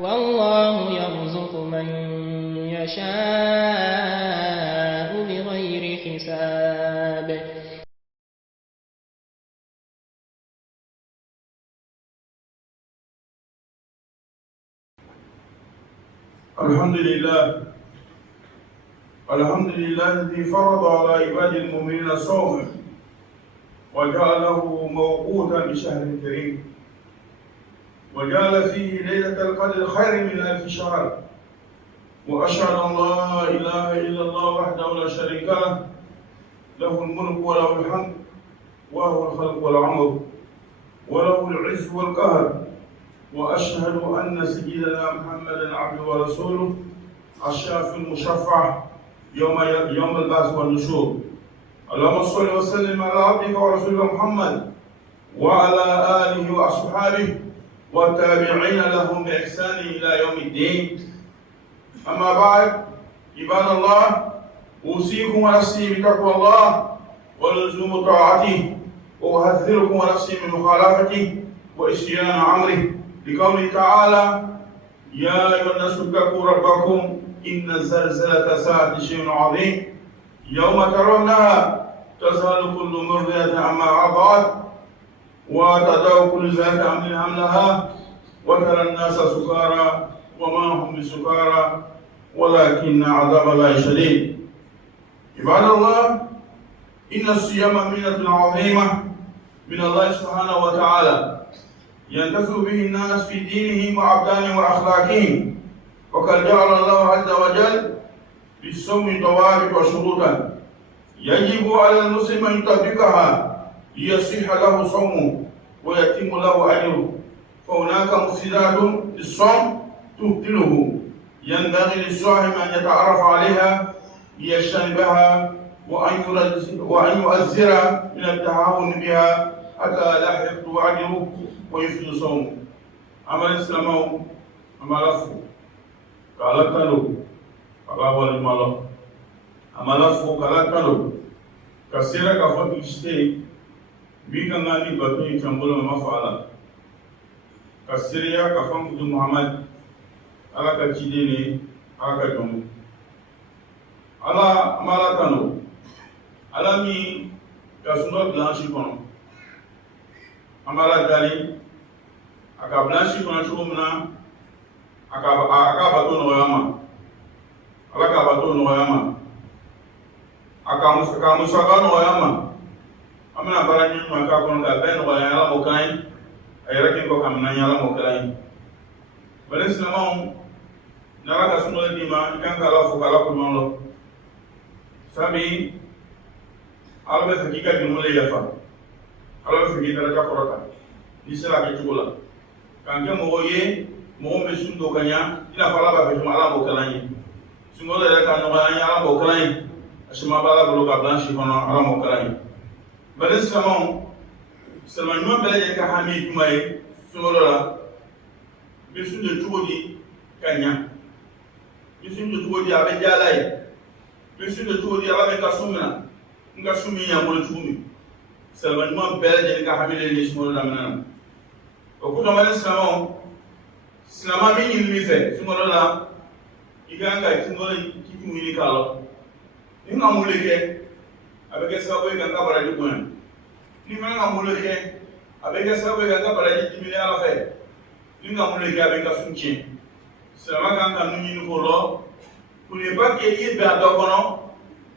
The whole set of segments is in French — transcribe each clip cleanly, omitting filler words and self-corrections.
والله يرزق من يشاء بغير حساب. الحمد لله الذي فرض على عباد المؤمنين الصوم وجعله موقوتا بشهر كريم، وجعل فيه ليلة القدر خير من 1000 شهر. وأشهد أن لا إله إلا الله وحده لا شريك له، له الملك وله الحمد وهو الخلق والأمر وله العز والقهر. وأشهد أن سيدنا محمدا عبده ورسوله الشافي المشفع يوم البعث والنشور. اللهم صل وسلم على عبدك ورسولك محمد وعلى آله وأصحابه والتابعين لهم بإحسان إلى يوم الدين. أما بعد، عباد الله، أوصيكم ونفسي بتقوى الله ولزوم طاعته، وأحذركم ونفسي من مخالفته وإسيان أمره، لقوله تعالى: يا أيها الناس اتقوا ربكم إن زلزلة الساعة شيء عظيم، يوم ترونها تذهل كل مرضعة عما أرضعت وتضع كل ذات حمل حملها وترى الناس سكارى وما هم بسكارى ولكن عذاب الله شديد. عباد الله، إن الصيام منة عظيمة من الله سبحانه وتعالى ينتفع به الناس في دينهم وأبدانهم وأخلاقهم، وقد جعل الله عز وجل للصوم ضوابط وشروطا يجب على المسلم أن يطبقها ليصح له صومه ويتم له أجره. فهناك مفسدات للصوم تبطله، ينبغي للصائم أن يتعرف عليها ليجتنبها وأن يؤذر من التعاون بها حتى لا يحبط أجره ويفسد صومه. أما الإسلام أما لفظ كالكالو كالابو المالو أما لفظ كالكالو كسيرة كفوت إشتي بيكا نادي بطني تنبول مفعلا كسيرة كفوت محمد على كتشيديني على كجوم على مالكانو على مي كسنوت لانشي كونو amala dali aka blanchi kona chumna aka bato no yama ala ka bato no yama aka musaka no yama amana barani maka kono ka ben no yala mo kai ayra kin ko kamna yala mo kai bale sinamon nara ka suno di ma kan kala fo kala ko non sabi albe hakika di mo le yafa alors que kita raja korota ni sera ke chula kan ke mo ye mo me sundo kanya ila fala ba be mala bo kalani sundo le kan no kanya ala bo kalani ashima bala bolo ka blanchi kono ala mo kalani bale samon sama no bele ka hami kumai sundo la be sundo chudi kanya be sundo chudi abe jalai be sundo chudi ala be ka sumna nga sumi ya mo chumi selman mo bele ka hamile ni sumo la manana o ko tamale silama min mi fe sumo la iganga sumo la kitu ni kala ni ngamuleke abeke sabo iganga bara di kuna ni ngamuleke abeke sabo iganga bara di timile ala fe ni ngamuleke abeka sunche silama kan kan ni ko lo kuni ba ke yi ba do kono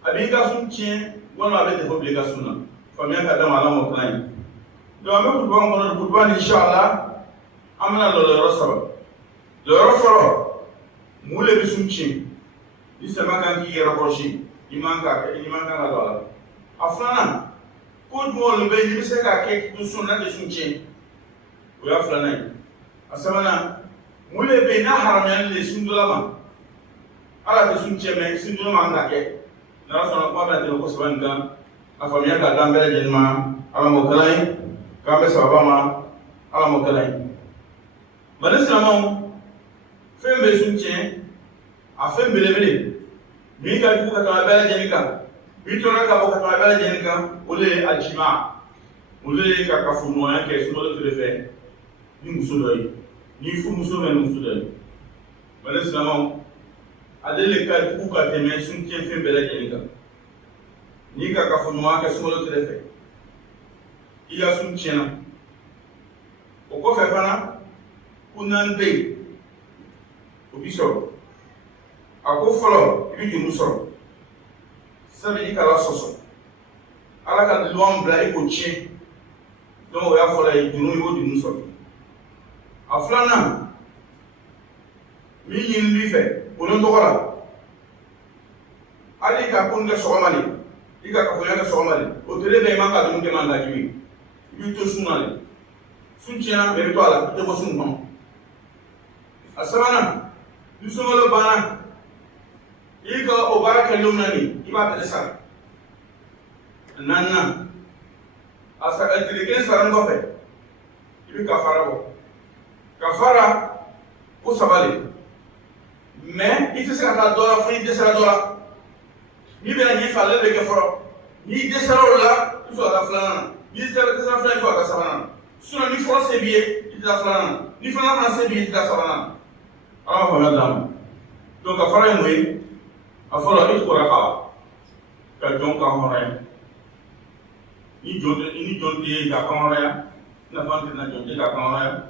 abeka sunche wala abeke fo beka sunna famia kadam ala mo plan do ame ko bon kono ko ban inshallah amana lo rosaba lo rosoro mule bisunchi ni sama kan ki raboshi imanga la dola afana ko mo le be ni se ka ke tu sunna de sunchi o ya afana asamana mule be na haraman le sundula ma ala de sunchi me sundula ma ngake na sona ko ba de ko sabanga afamia ka dambele jenma ala mo kalai ka be sabama ala mo kalai banislamon fembe sunche a fembe lebele mi ka ku ka bele jenika mi to ka ka bele jenika ole aljima ole ka funo ya ke suno le fe ni muso doyi ni fu muso me muso doyi bale silamɛw ale le ka jugu ka tɛmɛ suncɛn fɛn bɛɛ lajɛlen kan. N'i ka kafoɲɔgɔnya kɛ sunkalo tile fɛ i ka sun tiɲɛna. O kɔfɛ fana ko naani bɛ yen o bi sɔrɔ. A ko fɔlɔ i bɛ juru sɔrɔ sabu i kala sɔsɔ ala ka lɔn bila i ko tiɲɛ donc o y'a fɔlɔ ye juru i b'o juru sɔrɔ. A filanan min ɲini b'i fɛ o ni tɔgɔ la hali ka ko n kɛ sɔgɔma de i ka kafoɲɔgɔnya kɛ sɔgɔma de o tele bɛɛ i man ka dumuni kɛ man ka jibi i b'i to sun na de. Sun tiɲɛna mɛ i bɛ to a la i tɛ bɔ sun kɔnɔ. A sabanan ni sunkalo banna i ka o baara kɛlenw na nin i b'a tɛgɛ sara. A naaninan a tile kelen sara kɔfɛ i bɛ kafara bɔ. Kafara o saba de mɛ i tɛ se ka taa dɔ la fo i dɛsɛra dɔ la. N'i bɛna ɲɛfɛ ale bɛ kɛ fɔlɔ n'i dɛsɛra o la i bɛ sɔrɔ ka taa filanan na n'i dɛsɛra filanan i bɛ sɔrɔ ka taa sabanan na. Sinon ni fɔlɔ se b'i ye i tɛ taa filanan na ni filanan fana se b'i ye i tɛ taa sabanan na. Ala b'a faamuya d'a ma. Donc kafara ye mun ye? A fɔlɔ i tugura ka jɔn ka hɔrɔnya. Ni jɔn tɛ ye k'a kan hɔrɔnya nafa tɛ na jɔn tɛ k'a kan hɔrɔnya.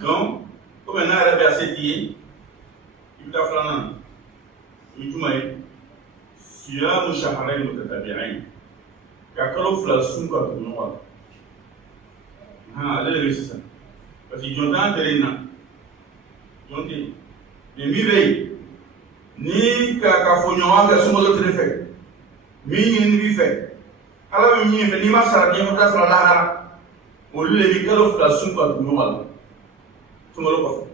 Donc komi n'a yɛrɛ bɛ a se t'i ye i bɛ taa filanan na. O ye jumɛn ye? Siyamu shahrayni mutatabi'ayn. Ka kalo fila sun ka tugu ɲɔgɔn na. Ale de bɛ sisan parce que jɔn t'an tere in na jɔn tɛ yen mais min bɛ yen ni ka kafoɲɔgɔnya kɛ sunkalo tile fɛ min ɲini b'i fɛ ala bɛ min fɛ n'i ma sara diɲɛ kɔnɔ sara lahara olu de bɛ kalo fila sun ka tugu ɲɔgɔn na sunkalo kɔfɛ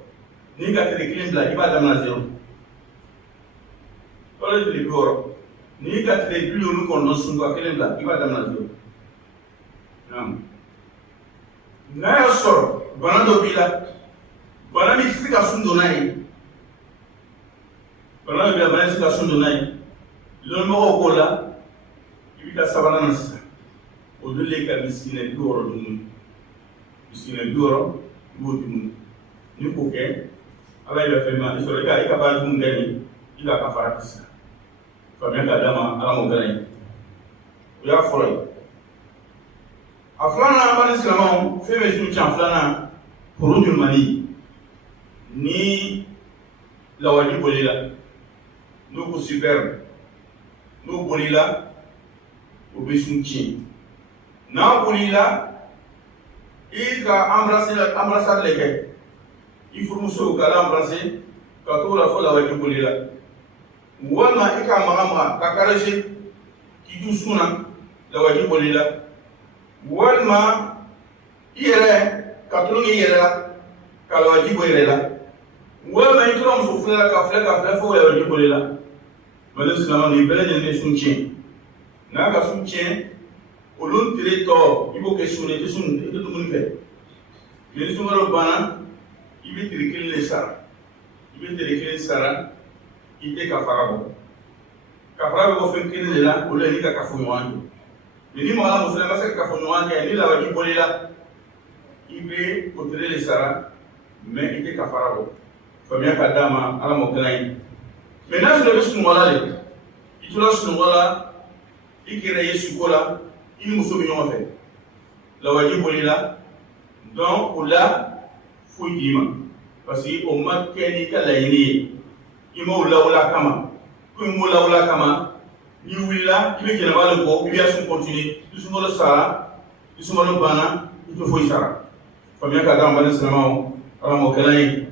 n'i ka tile kelen bila i b'a daminɛ zero kalo tile 60 n'i ka tile 79 sun ka kelen bila i b'a daminɛ zero. N'a y'a sɔrɔ bana dɔ b'i la bana min tɛ se ka sun don n'a ye bana dɔ b'i la bana tɛ se ka sun don n'a ye lɔnnimɔgɔw k'o la i bɛ taa sabanan na sisan o dɔ le ka misikina 60 dumuni misikina 60 i b'o dumuni ni k'o kɛ ala yɛrɛ fɛn ma i sɔrɔ i ka baara dumuni kɛ nin i ka kafara kɛ sisan faamuya ka d'a ma ala m'o kɛra ye o y'a fɔlɔ ye. A filanan bani silamɛw fɛn bɛ sun can filanan furujul mani ni lawaji bolila n'o ko super n'o bolila o bɛ sun tiɲɛ n'a bolila i ka embrassade le kɛ i furumuso ka l'embrasser ka t'o la fo lawaji bolila walima i ka maga ka caresser k'i t'u sun na lawaji bolila walima i yɛrɛ ka tulon i yɛrɛ la ka lawaji bɔ i yɛrɛ la walima i tora muso filɛ la ka filɛ fo lawaji bɔ i la mali silamɛw ni bɛɛ lajɛlen bɛ sun tiɲɛ n'a ka sun tiɲɛ olu tile tɔ i b'o kɛ sun i tɛ dumuni fɛ mais ni sunkalo banna i bɛ tile kelen de sara i tɛ kafara bɔ kafara bɛ bɔ fɛn kelen de la o la i ka kafoɲɔgɔnya kɛ. Ni mɔgɔ muso ma se ka kafoɲɔgɔnya kɛ ni lawaji bolila i bɛ o tile de sara mais i tɛ kafara bɔ faamuya ka d'a ma ala m'o kɛra ye. Mais n'a sɔrɔ i bɛ sunɔgɔ la de i tora sunɔgɔ la i kɛra ye suko la i ni muso bɛ ɲɔgɔn fɛ lawaji bolila donc o la foyi d'i ma parce que o ma kɛ n'i ka laɲini ye i m'o lawula kama ko i m'o lawula kama. N'i wulila i bɛ jɛnɛba le bɔ i bɛ sun continuer i sunkalo sara i sunkalo banna i tɛ foyi sara faamuya ka d'a ma bani silamɛw ala m'o kɛra ye.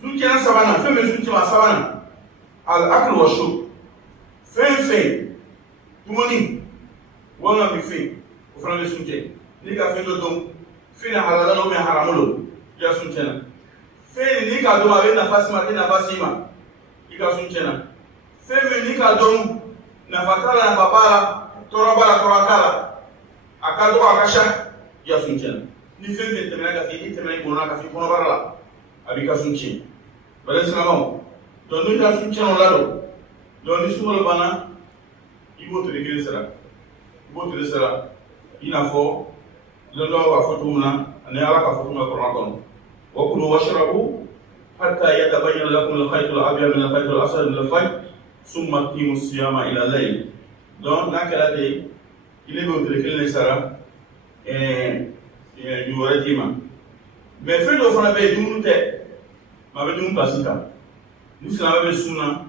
Sun tiɲɛna sabanan fɛn bɛ sun tiɲɛna sabanan al-aklu wa shurb fɛn dumuni walima bife o fana bɛ sun tiɲɛ n'i ka fɛn dɔ dɔn fɛn halala lo mais haramu lo i ka sun tiɲɛna fɛn n'i ka dɔn a bɛ nafa s'i ma a tɛ nafa s'i ma i ka sun tiɲɛna. Fɛn min n'i ka dɔn nafa t'a la nafa b'a la tɔɔrɔ b'a la tɔɔrɔ t'a la a ka dɔgɔ a ka ca i ka sun tiɲɛna ni fɛn fɛn tɛmɛna ka f'i i tɛmɛna i kɔnɔna ka f'i kɔnɔbara la a b'i ka sun tiɲɛ bari silamɛw donc n'i ka sun tiɲɛna o la donc ni sunkalo banna i b'o tile kelen sara i n'a fɔ lɔndɔw b'a fɔ cogo min na ani ala ka fɔ cogo min na Kuranɛ kɔnɔ wa kulu washrabu حتى يتبين لكم الخيط الأبيض من الخيط الأسود من الفجر ثم أتموا الصيام إلى الليل. Donc, là, il est votre qu'il sera du régime. Mais fait de faire avec nous, ma avec nous pasika. Nous sommes avec Suna,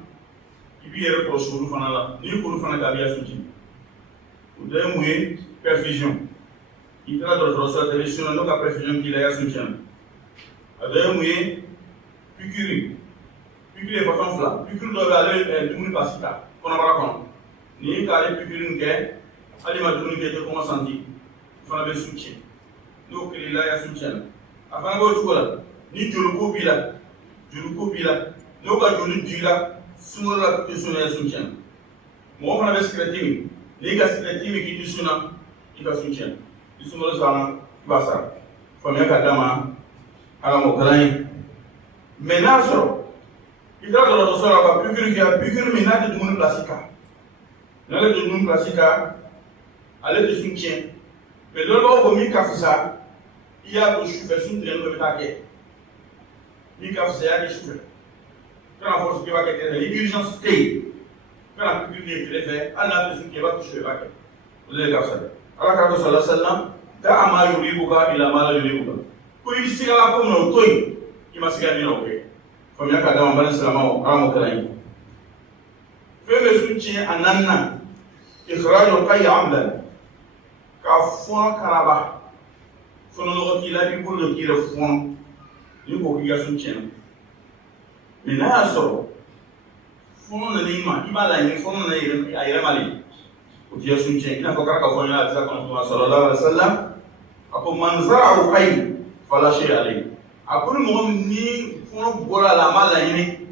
qui vit avec le chou, ni pour nous faire la vie à soutien. Vous devez mouiller perfusion. Il traite de recevoir des missions, donc la perfusion qu'il a à soutien. Vous devez mouiller piqûre. Piqûre est façon flat. Piqûre doit aller du monde pasika. On a pas compte. Ni qu'à aller piqûre une guerre, aller ma donner quelque comment sentir. Il faut avoir soutien. Donc il a à soutien. Avant de tout là, ni tu le copies là, nous quand tu le dis là, souvent la question est soutien. Moi on a des secrétaires, les gars secrétaires qui te sont là, qui te soutiennent. Ils sont là ça, pas ça. Famille kadama, alors mon grand. Maintenant ça, il doit dans le sol là, plus que maintenant de monde classique. Dans le monde classique, aller de soutien. Mais dans le moment où il y a ça. Il y a des choses qui sont très importantes. Il y a des choses. Quand la force qui va être l'urgence state, quand la publicité qui est faite, on a des choses qui vont toucher le paquet. Vous avez ça. Alors, quand on a ça, ta ama yuri buka, il a mal yuri buka. Pour y signer la pomme au toit, il m'a signé au pied. Comme il y a qu'à dans le salama, à mon calais. Fais le soutien à Nana, qui sera le pays amble, car fond caraba. Sono no ki la bi ko lo ki le fond ni ko ki ga soutien mais na so fond na ni ma ibala ni fond na ire mali ko ti soutien ina ko ka fond na ta ko sallallahu alaihi wasallam ako man zara'u hayy fala shay alayhi akul mo ni fond bola la mala ni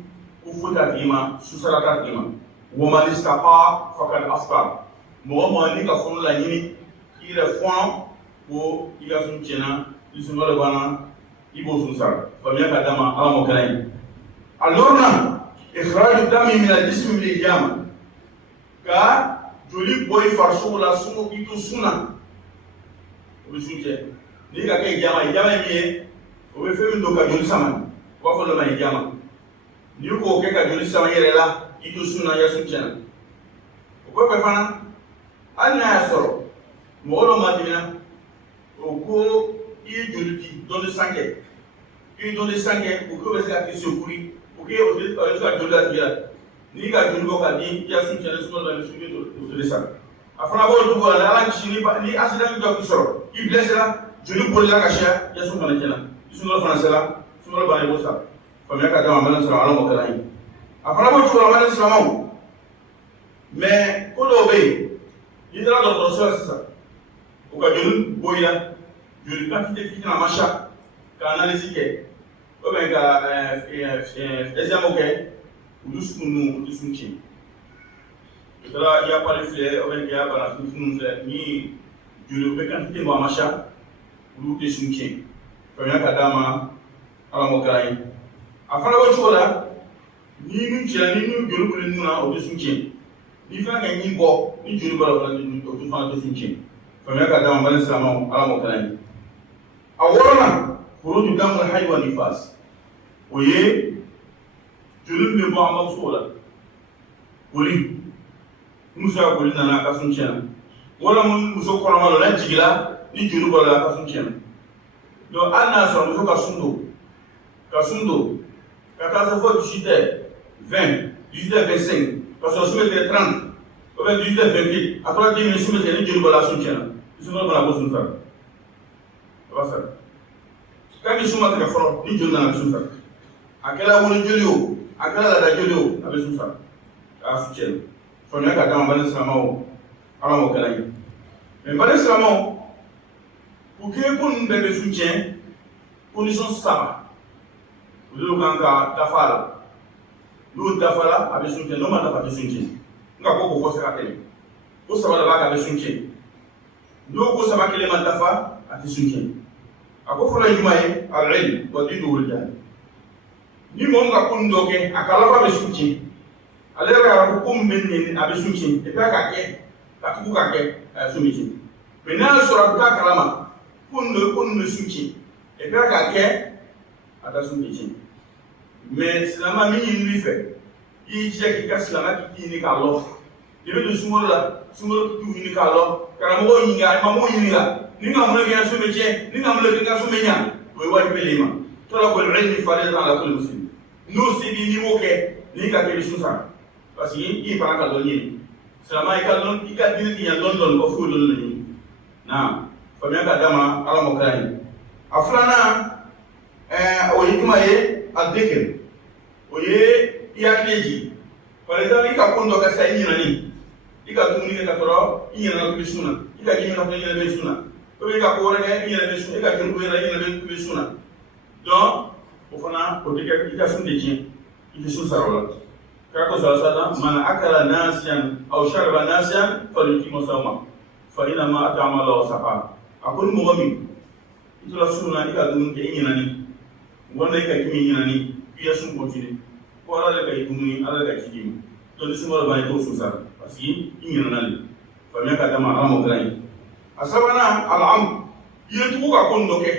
ko futa kima susarata kima wa man istaqa faqad asqa mo ni ka fond la ni ki le fond ko i ka sun tiɲɛna i sun dɔ de banna i b'o sun sara faamuya ka d'a ma ala m'o kɛra ye a lorna ikhraju dami min al-jismi bil ijama ka joli bɔ i farisogo la sungo k'i to sun na o bɛ sun cɛ n'i ka kɛ ijama ye min ye o bɛ fɛn min don ka joli sama o b'a fɔ dɔ ma ijama n'i k'o kɛ ka joli sama i yɛrɛ la i to sun na i ka sun tiɲɛna o kɔfɛ fana hali n'a y'a sɔrɔ mɔgɔ dɔ ma dimina o ko i ye joli di dɔnni sankɛ i ye dɔnni sankɛ o ko bɛ se ka kɛ sekuri o k'e o bɛ se ka joli latigɛ la n'i ka joli bɔ ka di i ka sun tiɲɛna sun dɔ la ni sun bɛ o joli sa a fana b'o dugu la ala kisi ni accident dɔ k'i sɔrɔ i blessé la joli bolila ka siya i ka sun fana tiɲɛna i sun dɔ fana sera sun dɔ banna i b'o sa faamuya ka d'a ma a bɛ sɔrɔ ala m'o kɛra ye a fana b'o cogo la a bɛ silamɛw mais ko dɔw bɛ yen n'i taara dɔgɔtɔrɔso la sisan o ka joli bɔ i la joli quantité fitinin a ma sa ka analyse kɛ o bɛ ka examen kɛ olu sun olu sun tiɲɛ o taara i y'a pali filɛ o bɛ k'i y'a bana fitinin filɛ ni joli bɛ quantité bɔ a ma sa olu tɛ sun tiɲɛ faamuya ka d'a ma ala m'o kɛra ye a fana b'o cogo la ni nun cira ni nun joli bɔlen nun na o tɛ sun tiɲɛ ni fɛn ka ɲi bɔ ni joli bɔra o tɛ fana tɛ sun tiɲɛ faamuya ka d'a ma bani silamɛw ala m'o kɛra ye a wɔɔrɔnan khuruju damul hayy wa nifas o ye joli min bɛ bɔ an ka musow la boli muso ka boli nana a ka sun tiɲɛna walima muso kɔnɔma don n'a jigila ni joli bɔra la a ka sun tiɲɛna donc hali n'a sɔrɔ muso ka sun don ka taa se fo 18h20 18h25 ka sɔrɔ sun bɛ tigɛ 30 ou bien 18h28 a tora 10 minutes sun bɛ tigɛ ni joli bɔra a sun tiɲɛna i sun dɔ bɔra a b'o sun sara o b'a sara k'a ni sun ma tigɛ fɔlɔ ni joli nana a bɛ sun sara a kɛra wolo joli o a kɛra laada joli o a bɛ sun sara k'a sun tiɲɛna faamuya ka d'a ma bani silamɛw ala m'o kɛra ye mais bani silamɛw pour que ko ninnu bɛɛ bɛ sun tiɲɛ condition 3 olu kan ka dafa a la n'o dafara a bɛ sun tiɲɛ n'o ma dafa a tɛ sun tiɲɛ n ka ko k'o fɔ se ka tɛmɛ ko 3 de b'a kan a bɛ sun tiɲɛ n'o ko 3 kelen ma dafa a tɛ sun tiɲɛ a ko fɔlɔ ye jumɛn ye al-ilm wa diinuhu al-jahl ni mɔgɔ min ka ko ninnu dɔ kɛ a ka laban bɛ sun tiɲɛ ale yɛrɛ y'a ko min bɛ ɲɛ a bɛ sun tiɲɛ et puis a ka kɛ ka tugu ka kɛ a ye sun bɛ tiɲɛ mais n'a y'a sɔrɔ a bɛ taa kalama ko ninnu bɛ sun tiɲɛ et puis a ka kɛ a ka sun bɛ tiɲɛ mais silama min ɲinili fɛ i y'i jija k'i ka silama k'i ɲini k'a lɔ i bɛ don sunkalo la sunkalo k'i ɲini k'a lɔ karamɔgɔw ɲininka imamuw ɲininka ni ka mun de kɛ n ka so bɛ tiɲɛ ni ka mun de kɛ n ka so bɛ ɲa o ye wajibi le ma talabul ilmi faridatun ala kulli muslim n'o se b'i n'i b'o kɛ n'i ka kɛ i bɛ sun sara parce que i fana ka dɔn ɲini silama i ka diinɛ ti ɲa dɔɔni dɔɔni ko f'o dɔɔni de ɲini naam faamuya ka d'a ma ala m'o kɛra ye a filanan o ye juma ye a dikir o ye i hakili jigin par exemple i ka ko dɔ kɛ sisan i ɲinɛni i ka dumuni kɛ ka sɔrɔ i ɲinɛna k'i bɛ sun na i ka ji min ka sɔrɔ i ɲinɛ bɛ sun na ou bien i ka ko wɛrɛ kɛ i ɲinɛ bɛ sun i ka joli ko yɛrɛ i ɲinɛ bɛ sun na donc o fana o tɛ kɛ i ka sun de tiɲɛ i bɛ sun sara o la k'a ko sala man akala nasiyan aw shariba nasiyan falyutimma sawma fa innama at'ama Allahu wa saqa a ko ni mɔgɔ min i tora sun na i ka dumuni kɛ i ɲinɛni wanda i ka ji min ɲinɛni i ka sun continue ko ala de ka i dumuni ala de ka ji d'i ma donc ni sunkalo banna i t'o sun sara parce que i ɲinɛna de faamuya ka d'a ma ala m'o kɛra ye a sabanan al'amr i ye tugu ka ko nin dɔ kɛ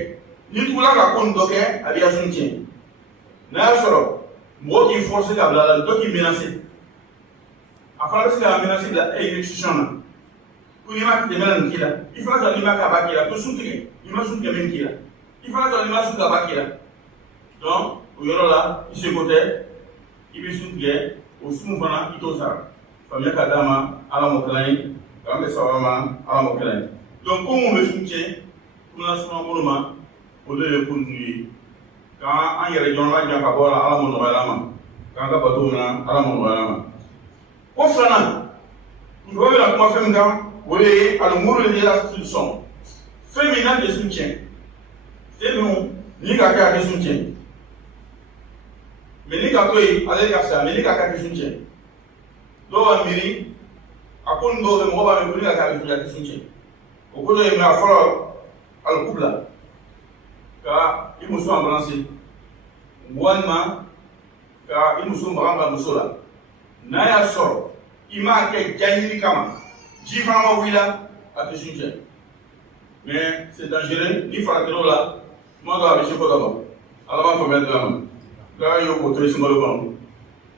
n'i tugula ka ko nin dɔ kɛ a b'i ka sun tiɲɛ n'a y'a sɔrɔ mɔgɔ k'i forcer ka bila la dɔ k'i menacer a fana bɛ se ka menacer bila exécution na ko n'i ma tɛmɛ nin k'i la i fana ka n'i ma kɛ a b'a k'i la ko sun tigɛ n'i ma sun tigɛ min k'i la i fana ka n'i ma sun kɛ a b'a k'i la donc o yɔrɔ la i seko tɛ i bɛ sun tigɛ o sun fana i t'o sara faamuya ka d'a ma ala m'o kɛra ye k'an bɛ sababa ma ala m'o kɛra ye donc ko mun bɛ sun tiɲɛ kuma suma bolo ma o de ye ko ninnu ye k'an yɛrɛ jɔn ka jan ka bɔ a la ala m'o nɔgɔya ma k'an ka bato minɛ ala m'o nɔgɔya ma ko filanan n bɛ na kuma fɛn min kan o ye alimuru de la solution fɛn min n'a tɛ sun tiɲɛ fɛn min n'i ka kɛ a tɛ sun tiɲɛ mais n'i ka to yen ale ka fisa mais n'i ka kɛ a tɛ sun tiɲɛ dɔw b'a miiri a ko nin dɔw bɛ mɔgɔ b'a miiri ko n'i ka kɛ a tɛ sun tiɲɛ o ko dɔ ye mais a fɔlɔ alikubla ka i muso embrasser walima ka i muso maga ka muso la n'a y'a sɔrɔ i m'a kɛ jaɲini kama ji fana ma wuli la a tɛ sun tiɲɛ mais c'est dangereux ni faratira o la tuma dɔw a bɛ se ko dɔ ma ala b'a faamuya dilan ma k'a y'o k'o to sunkalo kɔnɔ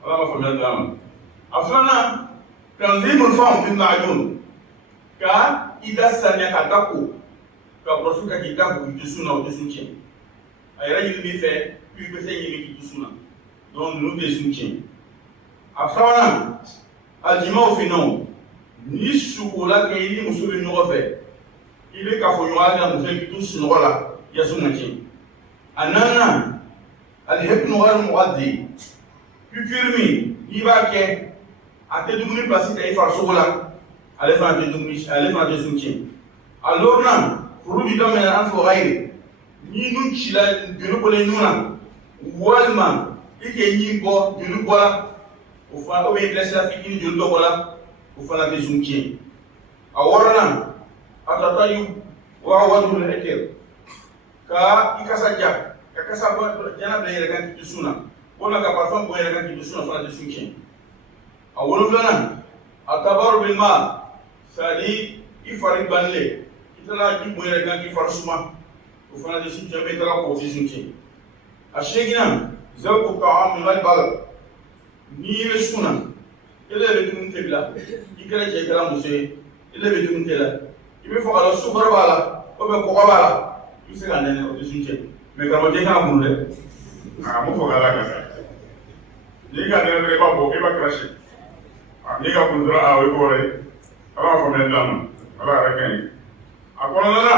ala b'a faamuya dilan ma a filanan tanzimul fam bil ma'jun ka i da saniya ka da ko ka bɔrɔsi ka k'i da ko i tɛ sun na o tɛ sun tiɲɛ a yɛrɛ ɲini b'i fɛ i bɛ se ɲini k'i tɛ sun na donc ninnu tɛ sun tiɲɛ a sabanan alimaw finɛw ni sukola kɛ i ni muso bɛ ɲɔgɔn fɛ i bɛ kafoɲɔgɔnya kɛ muso k'i to sunɔgɔ la yasu ma tiɲɛ a naaninan alihɛkunu wɛrɛ mɔgɔ de piqûre min n'i b'a kɛ a tɛ dumuni pilasi ta i farisogo la ale fana tɛ sun tiɲɛ a lɔrinan furu bi daminɛ an fɔ ɣayiri n'i nun cila joli bɔlen nun na walima i k'e ɲi bɔ joli bɔra o fana o bɛ bilasira fitinin joli dɔ bɔra o fana tɛ sun tiɲɛ a wɔɔrɔnan a tata yu wa wadu lɛkɛr ka i kasa ja ka kasa bɔ jana bila i yɛrɛ kan k'i to sun na walima ka parfum bɔ i yɛrɛ kan k'i to sun na fana tɛ sun tiɲɛ a wolonfilanan a tabaru bil ma c'est-à-dire i fari banile i tɛna ji bɔ i yɛrɛ kan k'i fari suma o fana tɛ sun tiɲɛ i tɛna k'o tɛ sun tiɲɛ a seeginan zawku ta'am wal balad n'i bɛ sun na i le bɛ dumuni tobi la i kɛra cɛ i kɛra muso ye i le bɛ dumuni tobi la i bɛ fɔ ka dɔn sukaro b'a la ou bien kɔgɔ b'a la i bɛ se ka nɛnɛ o tɛ sun tiɲɛ mais karamɔgɔ i kana mun dɛ a m'o fɔ k'ala ka sa n'i ka nɛnɛ dɔrɔn i b'a bɔ i b'a kɛrɛsi n'i ka kun dɔrɔn o ye ko wɛrɛ ye ala b'a faamuya dilan ma ala yɛrɛ ka ɲi a kɔnɔna na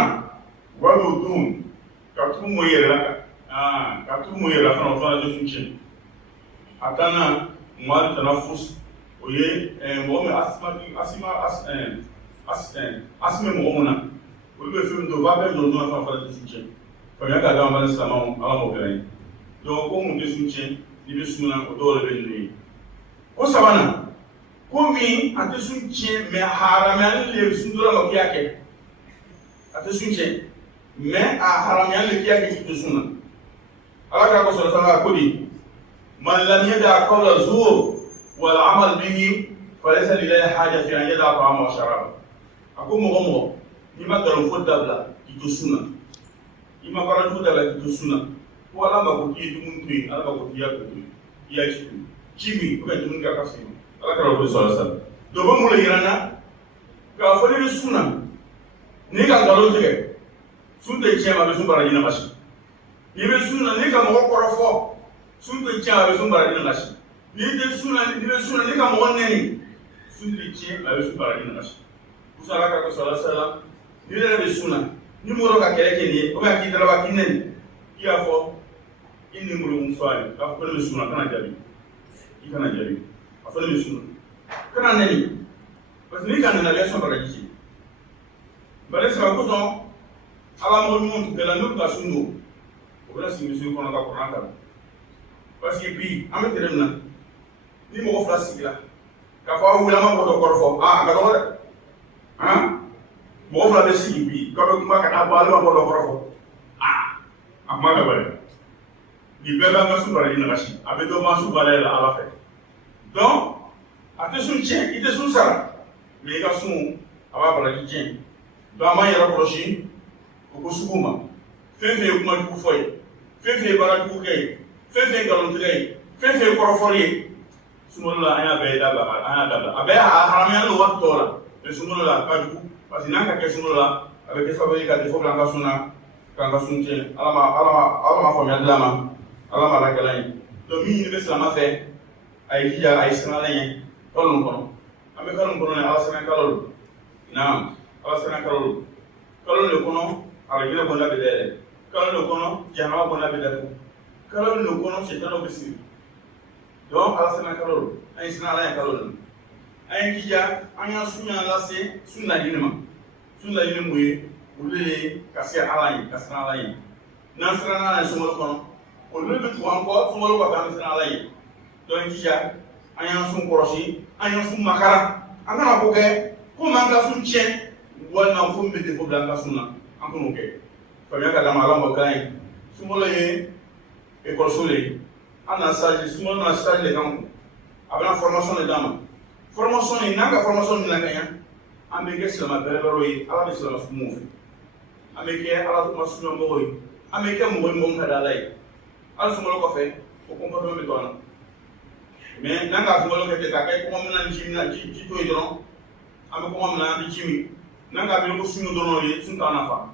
wadu dun ka tugu mɔ i yɛrɛ la ka tugu mɔ i yɛrɛ la fana o fana tɛ sun tiɲɛ a tanna maa tana fus o ye mɔgɔ min asime mɔgɔ mun na olu bɛ fɛn min don u b'a bɛɛ don ɲɔgɔn fana fana tɛ sun tiɲɛ faamuya ka d'an bani silamɛw ala m'o kɛra ye donc ko mun tɛ sun tiɲɛ n'i bɛ sun na o dɔw de bɛ ninnu ye ko sabanan ko min a tɛ sun tiɲɛ mais haramuyali le sun dɔrɔn ma k'i y'a kɛ a tɛ sun tiɲɛ mais a haramuyali le k'i y'a kɛ k'i to sun na ala k'a ko sɔrɔ sanga ko di man lam yada qawla zur wal amal bihi falaysa lillahi haja fi an yada ta'ama wa sharaba a ko mɔgɔ n'i ma nkalon fɔ dabila k'i to sun na i ma baara jugu dabila k'i to sun na Ala ma ko ki dum tu ala ma ko ya ko ya ci ko dum ga ka fi ala ka rabu sallallahu alaihi wasallam do ba mu le yirana ka fo ni sunna ni ka galo tige sunte chema be sumbara dina mashi ni be sunna ni ka mo ko rafo sunte chema be sumbara dina mashi ni be sunna ni ka mo neni sunte chema be sumbara dina mashi usala ka sallallahu alaihi wasallam ni le be sunna ni mo ro ka kele ke ni o ma ki dara ba kineni ya fo inni mulu mfani ka ko le sunna kana jabi kana jabi afa le sunna kana neni parce que ni kana na le sumbara dina bare sa ko ton ala mo mon de la no ka sunno o la simi su ko na ka Qur'an ka parce que bi am tere na ni mo fla sigla ka fa wula ma ko do korfo ga do mo fla de sigi bi ka be kuma ka ta ba ma ko do korfo amma ga bare ni be ba ma su bare ni ngashi abe do ma su bare la ala fe donc ate sun tien ite sun sara mais ga sun aba bara ji tien do ma yara proche ko suguma fefe kuma du foy fefe bara du kay fefe galon tigay fefe korofori sumulla aya be daba abe haramya no waktora be sumulla kadu parce nanga ke sumulla abe ke fabe ka defo blanca suna kanga sunje alama fo mi adlama alama la galay do mi ni be salama fe ay hija ay sanala yen tolun kono abe kalon kono ala sana kalol naam ala sana kalol le kono ala gina bona be dere kala no kono jahannama bona be dere kala no kono shetano be siri donc ala sana kala ay sina ala kala ay kija anya sunya lase sunna dinema sunna dinemo ye ulele kasia ala yi kasana ala yi nasrana ala sumo kono ulele be tuwan ko sumo ko ka nasrana ala yi donc kija anya sun korosi anya sun makara angana ko ke ko manga sun chen wala ko me defo blanca sunna ankono ke famia ka dama ala mo gain sumola ye école sole ana stage sumola na stage le kan abana formation le dama formation ni nanga formation ni nakanya ambe ke sala bero yi ala be sala fumu fe ambe ke ala to masuno mo yi ambe ke mo mo ka dalai ala sumola ko fe ko ko do me dona mais nanga sumola ke ka kai ko mo na jimna ji to yoro ambe ko mo na di jimi nanga be ko suno dono yi sun ta nafa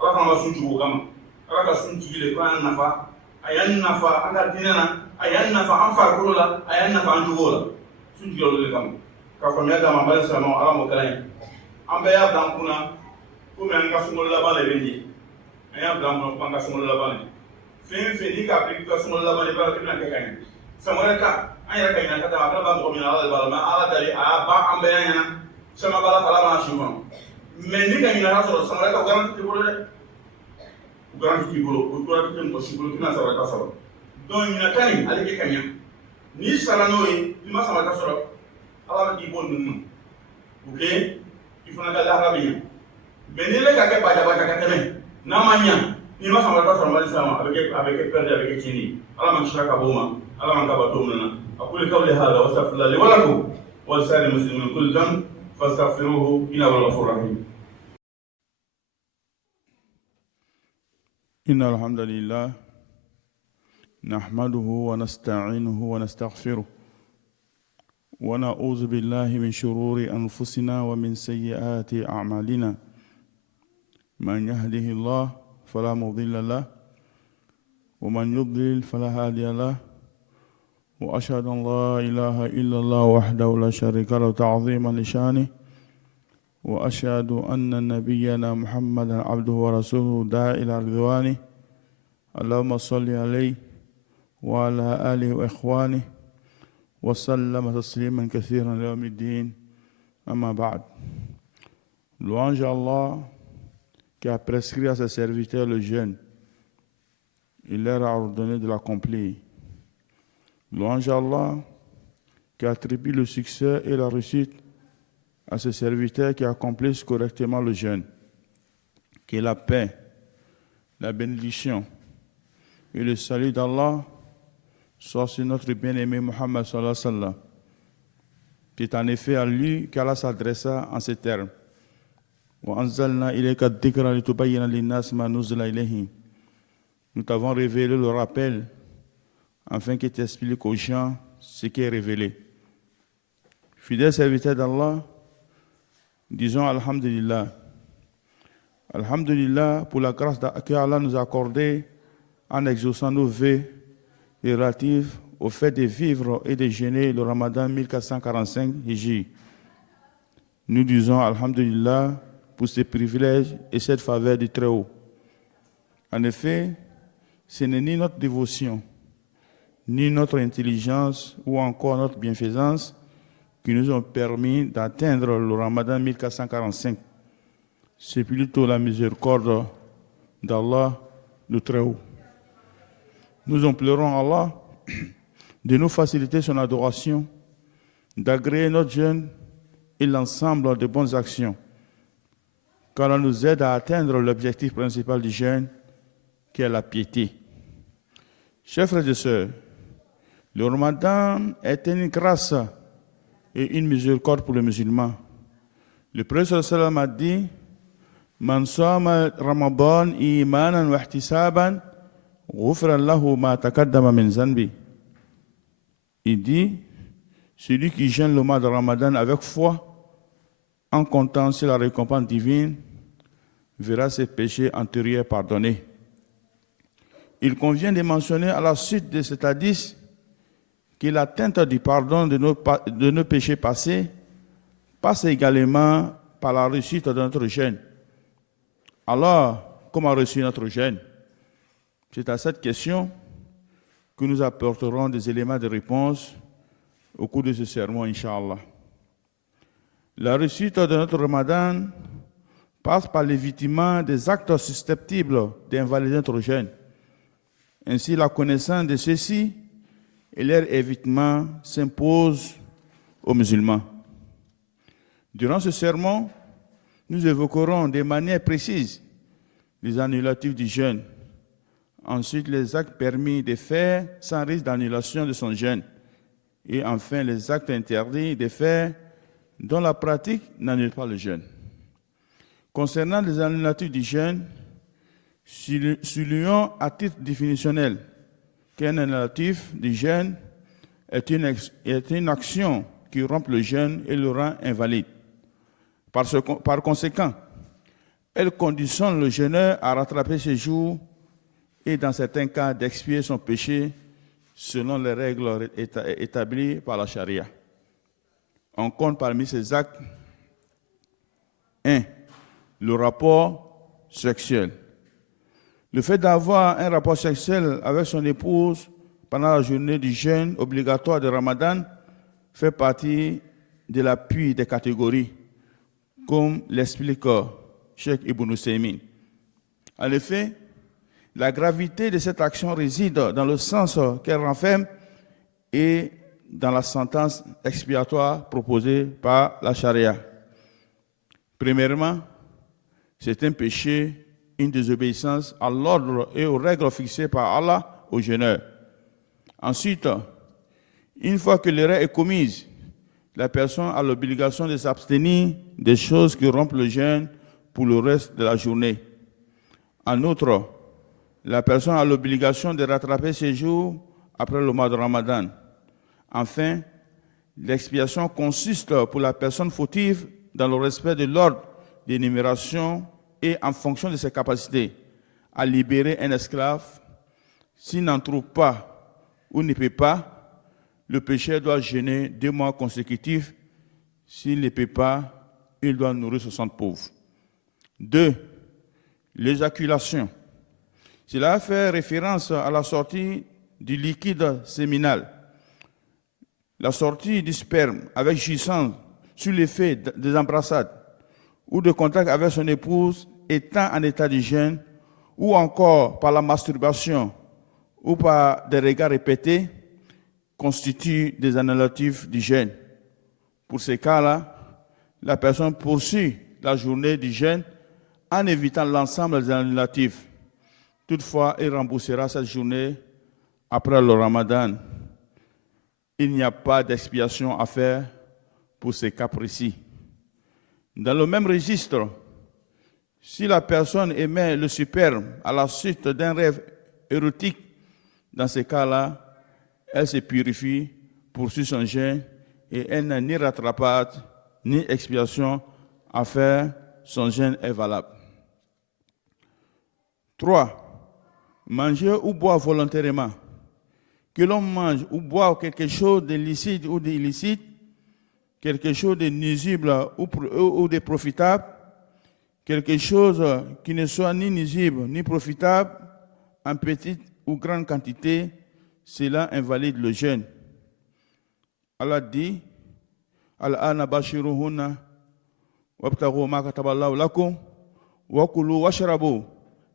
ala fana sun jugo kama ala ka sun jigile ko an nafa ayan nafa anga dinana ayan nafa an farko la ayan nafa an jugo la sun jigilo le kama ka fa me da ma bal sama ala mo kala an be ya dan kuna ko me anga sun la bale bendi aya dan mo panga sun la bale fe ni ka pe ka sun la bale ba ke na ke kan samara ka aya ka ina ka ta ba mo mi ala bala ma ala dali a ba an be ya na sama bala fala ma shi ko mais ni ka ina raso samara ka garanti bolo de garanti bolo o tora ke ko sibolo kina sara ka sara don ina kani ale ke kanya ni sara no yi ni ma sama ka sara ala di bon dum ok ifana ka la rabiya mais ni le ka ke ba ka teme na manya ni ma sama ka sara ma sama avec perde avec chini ala man shaka boma ala man ka batumna aqul qawli hada wa astaghfirullah li wa lakum wa sa'il muslimin kull dam fastaghfiruhu innahu ghafurur rahim. إن الحمد لله نحمده ونستعينه ونستغفره ونعوذ بالله من شرور أنفسنا ومن سيئات أعمالنا من يهده الله فلا مضل له ومن يضلل فلا هادي له وأشهد أن لا إله إلا الله وحده لا شريك له تعظيما لشانه وأشهد أن نبينا محمدا عبده ورسوله داعي إلى رضوانه اللهم صل عليه وعلى آله وإخوانه وسلم تسليما كثيرا ليوم الدين أما بعد. Louange à Allah qui a prescrit à ses serviteurs le jeûne. Il leur a ordonné de l'accomplir. Louange à Allah qui attribue le succès et la réussite à ses serviteurs qui accomplissent correctement le jeûne. Que la paix, la bénédiction et le salut d'Allah soient sur notre bien-aimé Muhammad sallallahu alayhi wa sallam. C'est en effet à lui qu'Allah s'adressa en ces termes. وَأَنزَلْنَا إِلَيْكَ الذِّكْرَ لِتُبَيِّنَ لِلنَّاسِ مَا نُزِّلَ إِلَيْهِمْ nous t'avons révélé le rappel afin que tu expliques aux gens ce qui est révélé. Fidèles serviteurs d'Allah, disons Alhamdulillah. Alhamdulillah pour la grâce que Allah nous a accordée en exaucant nos vœux relatifs au fait de vivre et de jeûner le Ramadan 1445 Hijri. Nous disons Alhamdulillah pour ces privilèges et cette faveur du Très-Haut. En effet, ce n'est ni notre dévotion, ni notre intelligence ou encore notre bienfaisance qui nous ont permis d'atteindre le Ramadan 1445. C'est plutôt la miséricorde d'Allah, le Très-Haut. Nous implorons Allah de nous faciliter son adoration, d'agréer notre jeûne et l'ensemble de bonnes actions, car elle nous aide à atteindre l'objectif principal du jeûne, qui est la piété. Chers frères et sœurs, le Ramadan est une grâce et une miséricorde pour les musulmans. Le prophète sallallahu a dit: Man sama Ramadan imanan wa ihtisaban, ghufra lahu ma taqaddama min zanbi. Il dit: celui qui jeûne le mois de Ramadan avec foi, en comptant sur la récompense divine, verra ses péchés antérieurs pardonnés. Il convient de mentionner à la suite de cet hadith que l'atteinte du pardon de nos péchés passés passe également par la réussite de notre jeûne. Alors, comment réussir notre jeûne? C'est à cette question que nous apporterons des éléments de réponse au cours de ce sermon, Inch'Allah. La réussite de notre Ramadan passe par l'évitement des actes susceptibles d'invalider notre jeûne. Ainsi, la connaissance de ceux-ci et leur évitement s'impose aux musulmans. Durant ce sermon, nous évoquerons de manière précise les annulatifs du jeûne, ensuite les actes permis de faire sans risque d'annulation de son jeûne, et enfin les actes interdits de faire dont la pratique n'annule pas le jeûne. Concernant les annulatifs du jeûne, soulignons à titre définitionnel qu'un annulatif du jeûne est une action qui rompt le jeûne et le rend invalide. Par conséquent, elle conditionne le jeûneur à rattraper ses jours et, dans certains cas, d'expier son péché selon les règles établies par la charia. On compte parmi ces actes 1. Le rapport sexuel. Le fait d'avoir un rapport sexuel avec son épouse pendant la journée du jeûne obligatoire de Ramadan fait partie de l'appui des catégories, comme l'explique Cheikh Ibn Usaymin. En effet, la gravité de cette action réside dans le sens qu'elle renferme et dans la sentence expiatoire proposée par la charia. Premièrement, c'est un péché, une désobéissance à l'ordre et aux règles fixées par Allah aux jeûneurs. Ensuite, une fois que l'erreur est commise, la personne a l'obligation de s'abstenir des choses qui rompent le jeûne pour le reste de la journée. En outre, la personne a l'obligation de rattraper ses jours après le mois de Ramadan. Enfin, l'expiation consiste pour la personne fautive dans le respect de l'ordre d'énumération et en fonction de ses capacités à libérer un esclave. S'il n'en trouve pas ou ne peut pas, le pécheur doit jeûner 2 mois consécutifs. S'il ne peut pas, il doit nourrir 60 pauvres. 2. L'éjaculation. Cela fait référence à la sortie du liquide séminal. La sortie du sperme avec jouissance sous l'effet des embrassades ou de contact avec son épouse étant en état de jeûne, ou encore par la masturbation ou par des regards répétés, constituent des annulatifs du jeûne. Pour ces cas-là, la personne poursuit la journée du jeûne en évitant l'ensemble des annulatifs. Toutefois, il remboursera cette journée après le Ramadan. Il n'y a pas d'expiation à faire pour ces cas précis. Dans le même registre, si la personne émet le sperme à la suite d'un rêve érotique, dans ces cas-là, elle se purifie, poursuit son jeûne et elle n'a ni rattrapage ni expiation à faire, son jeûne est valable. 3. Manger ou boire volontairement. Que l'on mange ou boit quelque chose de licite ou d'illicite, quelque chose de nuisible ou de profitable, quelque chose qui ne soit ni nuisible ni profitable, en petite ou grande quantité, cela invalide le jeûne. Allah dit, Al-ana bashiruhunna wabtaghu ma kataballahu lakum wa kulu washrabu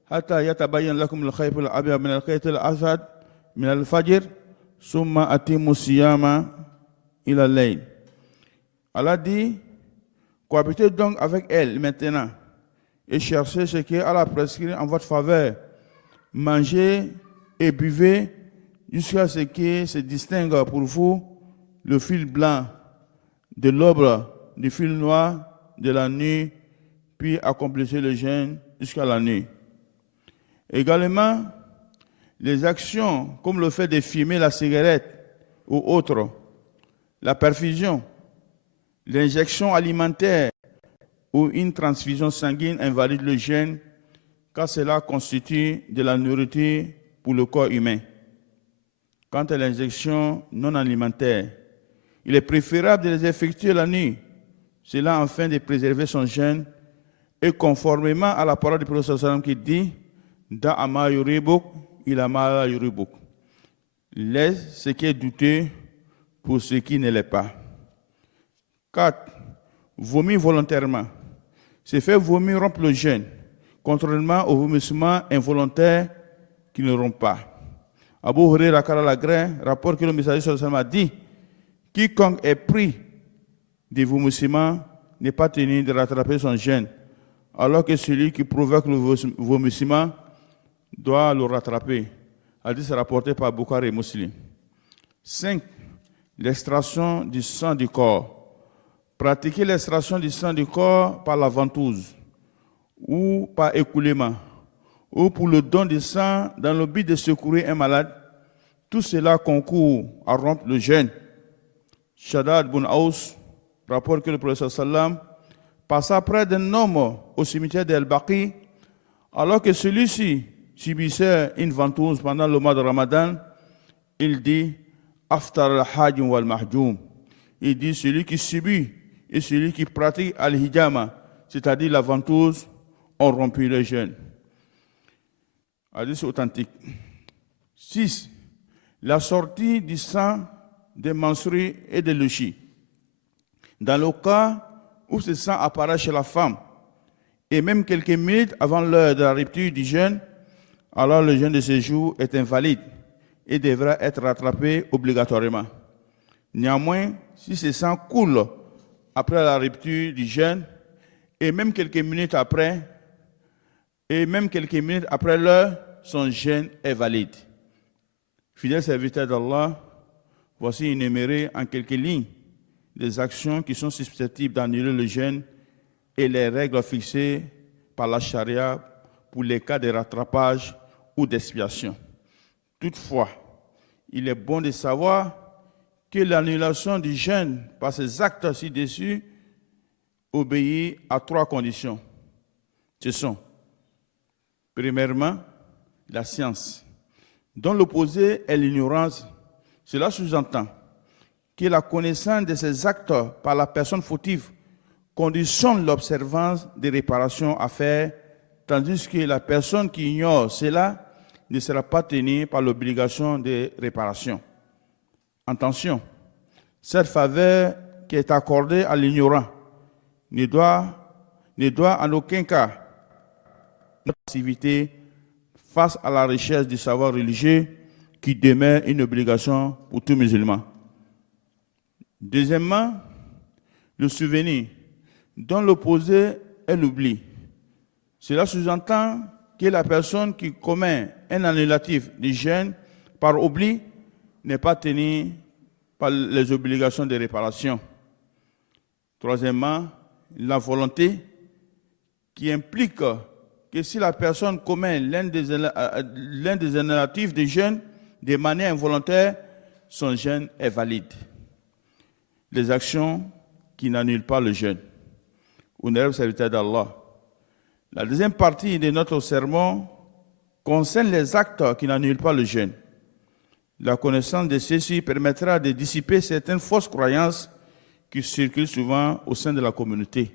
hatta yatabayyan lakum al-khayt al-abyad min al-khayt al-aswad min al-fajr summa atimmu siyama ila al-layl. Allah dit, cohabitez donc avec elle maintenant et cherchez ce qu'Allah a prescrit en votre faveur. Mangez et buvez jusqu'à ce que se distingue pour vous le fil blanc de l'aube, du fil noir de la nuit, puis accomplissez le jeûne jusqu'à la nuit. Également, les actions comme le fait de fumer la cigarette ou autre, la perfusion, l'injection alimentaire ou une transfusion sanguine invalide le jeûne car cela constitue de la nourriture pour le corps humain. Quant à l'injection non alimentaire, il est préférable de les effectuer la nuit, cela afin de préserver son jeûne et conformément à la parole du prophète sallallahu alayhi wa sallam qui dit « Da'ama yuribuk ila ma yuribuk » laisse ce qui est douteux pour ce qui ne l'est pas. 4. Vomir volontairement. Se faire vomir rompt le jeûne, contrairement au vomissement involontaire qui ne rompt pas. Abu Huraira rapporte que le messager sallallahu alayhi wa sallam a dit « Quiconque est pris des vomissements n'est pas tenu de rattraper son jeûne, alors que celui qui provoque le vomissement doit le rattraper. » Hadith rapporté par Bukhari et Muslim. 5. L'extraction du sang du corps. Pratiquer l'extraction du sang du corps par la ventouse ou par écoulement ou pour le don de sang dans le but de secourir un malade, tout cela concourt à rompre le jeûne. Shaddad bin Aus rapporte que le prophète sallam passa près d'un homme au cimetière d'Al-Baqi alors que celui-ci subissait une ventouse pendant le mois de Ramadan. Il dit Aftar al-hajim wal-mahjoum. Il dit celui qui subit et celui qui pratique al-hijama, c'est-à-dire la ventouse, ont rompu le jeûne. Hadith authentique. 6. La sortie du sang des menstrues et des luchis. Dans le cas où ce sang apparaît chez la femme, et même quelques minutes avant l'heure de la rupture du jeûne, alors le jeûne de ce jour est invalide et devra être rattrapé obligatoirement. Néanmoins, si ce sang coule après la rupture du jeûne, et même quelques minutes après l'heure, son jeûne est valide. Fidèles serviteurs d'Allah, voici énumérées en quelques lignes des actions qui sont susceptibles d'annuler le jeûne et les règles fixées par la charia pour les cas de rattrapage ou d'expiation. Toutefois, il est bon de savoir que l'annulation du jeûne par ces actes ci-dessus obéit à 3 conditions. Ce sont, premièrement, la science, dont l'opposé est l'ignorance. Cela sous-entend que la connaissance de ces actes par la personne fautive conditionne l'observance des réparations à faire, tandis que la personne qui ignore cela ne sera pas tenue par l'obligation de réparation. Attention, cette faveur qui est accordée à l'ignorant ne doit en aucun cas notre passivité face à la recherche du savoir religieux qui demeure une obligation pour tout musulman. Deuxièmement, le souvenir, dont l'opposé est l'oubli. Cela sous-entend que la personne qui commet un annulatif du jeûne par oubli n'est pas tenue par les obligations de réparation. Troisièmement, la volonté qui implique que si la personne commet l'un des négatifs de jeûne de manière involontaire, son jeûne est valide. Les actions qui n'annulent pas le jeûne. Honorable serviteur d'Allah. La deuxième partie de notre sermon concerne les actes qui n'annulent pas le jeûne. La connaissance de ceci permettra de dissiper certaines fausses croyances qui circulent souvent au sein de la communauté.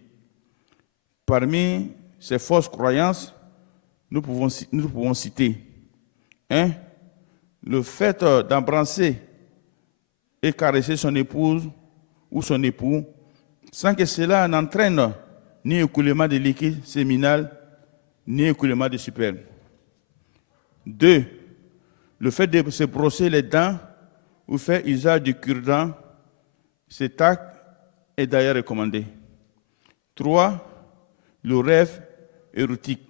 Parmi ces fausses croyances, nous pouvons citer 1. Le fait d'embrasser et caresser son épouse ou son époux sans que cela n'entraîne ni écoulement de liquide séminal, ni écoulement de sperme. 2. Le fait de se brosser les dents ou faire usage du cure-dent, cet acte est d'ailleurs recommandé. 3. Le rêve érotique.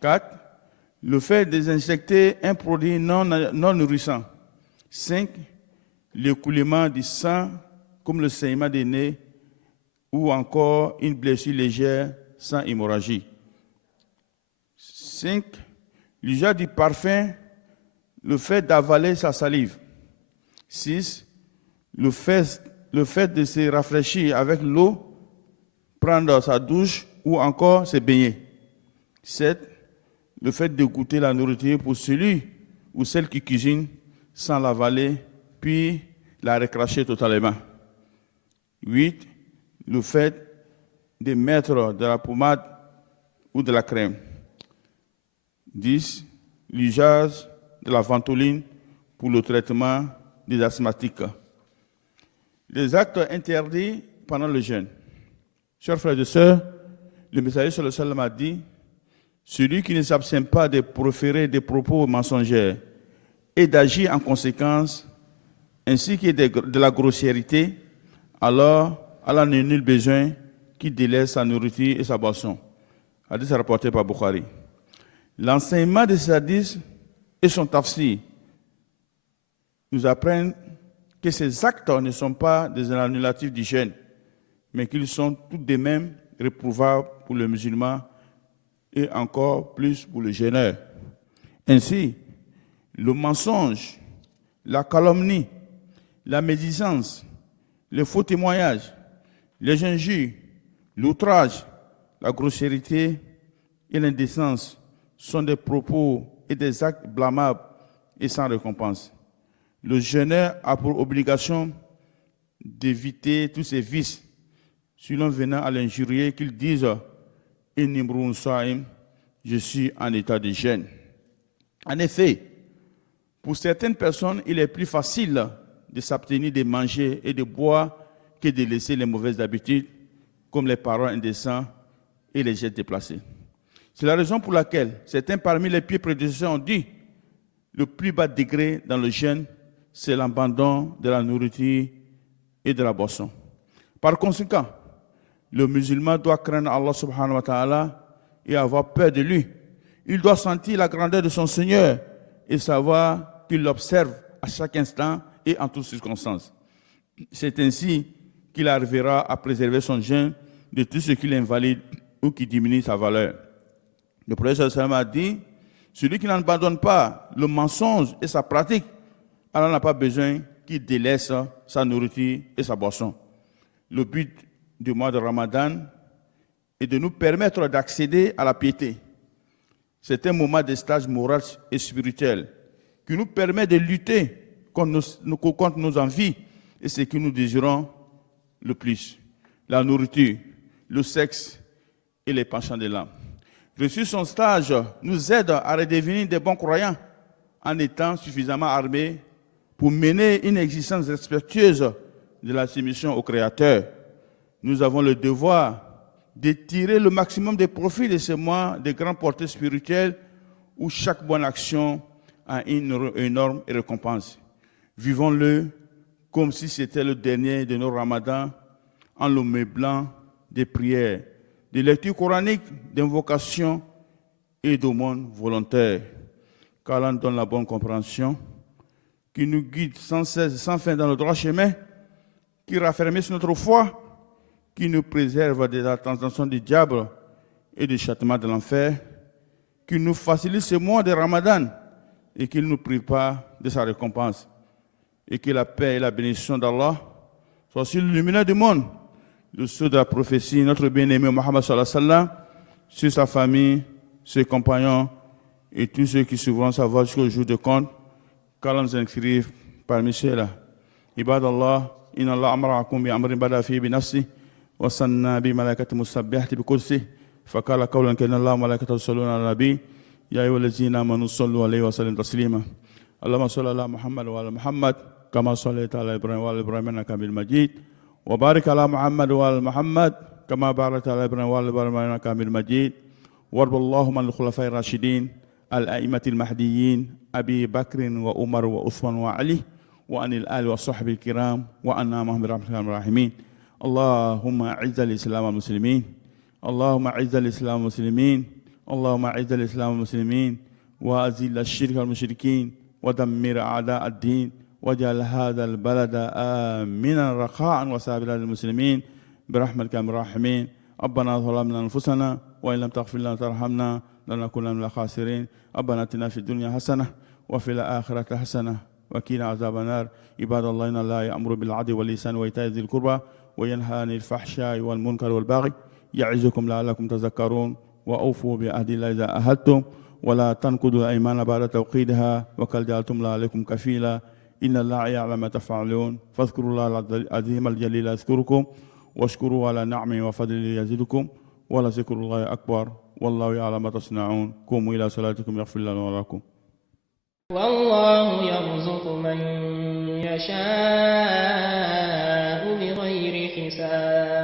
4. Le fait de désinjecter un produit non nourrissant. 5. L'écoulement du sang, comme le saignement des nez, ou encore une blessure légère sans hémorragie. 5. L'usage du parfum, le fait d'avaler sa salive. 6. Le fait de se rafraîchir avec l'eau, prendre sa douche ou encore se baigner. 7. Le fait de goûter la nourriture pour celui ou celle qui cuisine sans l'avaler, puis la recracher totalement. 8. Le fait de mettre de la pommade ou de la crème. 10. L'usage de la ventoline pour le traitement des asthmatiques. Les actes interdits pendant le jeûne. Chers frères et sœurs, le messager sallallahu alayhi wa sallam a dit: celui qui ne s'abstient pas de proférer des propos mensongers et d'agir en conséquence, ainsi que de la grossièreté, alors Allah n'a nul besoin qu'il délaisse sa nourriture et sa boisson. Hadith rapporté par Bukhari. L'enseignement de ces hadiths et son tafsir nous apprennent que ces actes ne sont pas des annulatifs du jeûne, mais qu'ils sont tout de même réprouvables pour le musulman et encore plus pour le jeûneur. Ainsi, le mensonge, la calomnie, la médisance, le faux témoignage, les injures, l'outrage, la grossièreté et l'indécence sont des propos et des actes blâmables et sans récompense. Le jeûneur a pour obligation d'éviter tous ces vices, selon venant à l'injurier qu'il dise: Inimrun Saïm, je suis en état de jeûne. En effet, pour certaines personnes, il est plus facile de s'abstenir de manger et de boire que de laisser les mauvaises habitudes, comme les paroles indécentes et les gestes déplacés. C'est la raison pour laquelle certains parmi les pieux prédécesseurs ont dit: le plus bas degré dans le jeûne, c'est l'abandon de la nourriture et de la boisson. Par conséquent, le musulman doit craindre Allah subhanahu wa ta'ala et avoir peur de lui. Il doit sentir la grandeur de son Seigneur et savoir qu'il l'observe à chaque instant et en toutes circonstances. C'est ainsi qu'il arrivera à préserver son jeûne de tout ce qui l'invalide ou qui diminue sa valeur. Le prophète sallallahu alayhi wa sallam a dit: celui qui n'abandonne pas le mensonge et sa pratique, alors n'a pas besoin qu'il délaisse sa nourriture et sa boisson. Le but du mois de Ramadan est de nous permettre d'accéder à la piété. C'est un moment de stage moral et spirituel qui nous permet de lutter contre nos envies et ce que nous désirons le plus: la nourriture, le sexe et les penchants de l'âme. Réussir son stage nous aide à redevenir des bons croyants en étant suffisamment armés pour mener une existence respectueuse de la soumission au Créateur. Nous avons le devoir de tirer le maximum de profit de ce mois de grande portée spirituelle où chaque bonne action a une énorme récompense. Vivons-le comme si c'était le dernier de nos ramadans, en le meublant de prières, de lectures coraniques, d'invocations et d'aumônes volontaires. Qu'Allah donne la bonne compréhension, qui nous guide sans cesse, sans fin dans le droit chemin, qui raffermisse notre foi, qui nous préserve de la tentation du diable et du châtiment de l'enfer, qu'il nous facilite ce mois de Ramadan et qu'il nous prive pas de sa récompense. Et que la paix et la bénédiction d'Allah soient sur le luminaire du monde, de ceux de la prophétie, notre bien-aimé Mohammed sallallahu alayhi wa sallam, sur sa famille, ses compagnons et tous ceux qui suivront sa voie jusqu'au jour de compte, qu'Allah nous inscrive parmi ceux-là. Ibadallah, inna Allah amarakum bi amrin bada fi bi nafsi wa sanna bi malaikati musabbihati bi kursi فقال قولا كان الله وملائكته يصلون على النبي يا ايها الذين امنوا صلوا عليه وسلموا تسليما اللهم صل على محمد وعلى محمد كما صليت على ابراهيم وعلى ابراهيم انك حميد مجيد وبارك على محمد وعلى محمد كما باركت على ابراهيم وعلى ابراهيم انك حميد مجيد وارض اللهم عن الخلفاء الراشدين الائمه المهديين ابي بكر وعمر وعثمان وعلي وعن الال والصحب الكرام وعنا معهم برحمتك يا الراحمين اللهم اعز الاسلام والمسلمين اللهم اعز الاسلام والمسلمين اللهم اعز الاسلام والمسلمين واذل الشرك والمشركين ودمر اعداء الدين واجعل هذا البلد امنا رخاء وسائر المسلمين برحمتك يا الراحمين ربنا ظلمنا انفسنا وان لم تغفر لنا وترحمنا لنكونن من الخاسرين ربنا اتنا في الدنيا حسنه وفي الاخره حسنه وقنا عذاب النار عباد الله ان الله يامر بالعدل واللسان وايتاء ذي القربى وينهى عن الفحشاء والمنكر والبغي يعظكم لعلكم تذكرون وأوفوا بعهد الله إذا عاهدتم ولا تنقضوا الأيمان بعد توكيدها وقد جعلتم الله عليكم كفيلا إن الله يعلم ما تفعلون فاذكروا الله العظيم الجليل يذكركم واشكروا على نعمه وفضله يزدكم ولذكر الله أكبر والله يعلم ما تصنعون قوموا إلى صلاتكم يغفر لنا ولكم. والله يرزق من يشاء بغير حساب